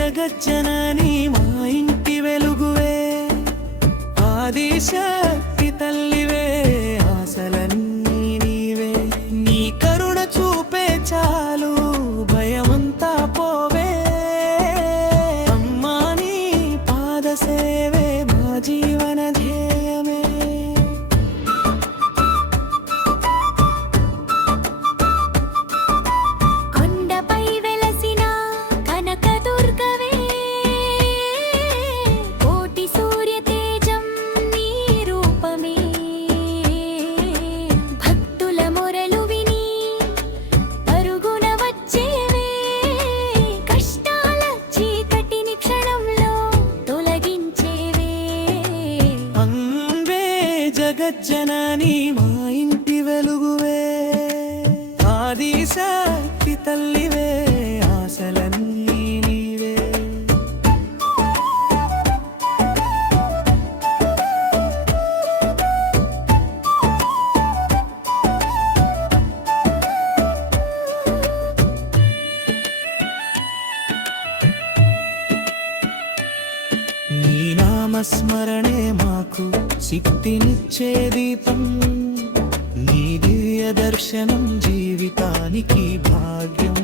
జగజ్జనని మా ఇంటి వెలుగువే, ఆదిశక్తి తల్లివే, ఆశలన్నీ నీవే. నీ కరుణ చూపే చాలు భయమంతా పోవే, అమ్మా నీ పాద సేవే మా జీవన ధ్యేయమే. జగజ్జనని మా ఇంటి వెలుగువే, ఆదిశక్తి తల్లివే, ఆశలన్నీ నీవే. నీ నామస్మరణే మాకు శక్తినిచ్చే దీపం, నీ దివ్య దర్శనం జీవితానికి భాగ్యం.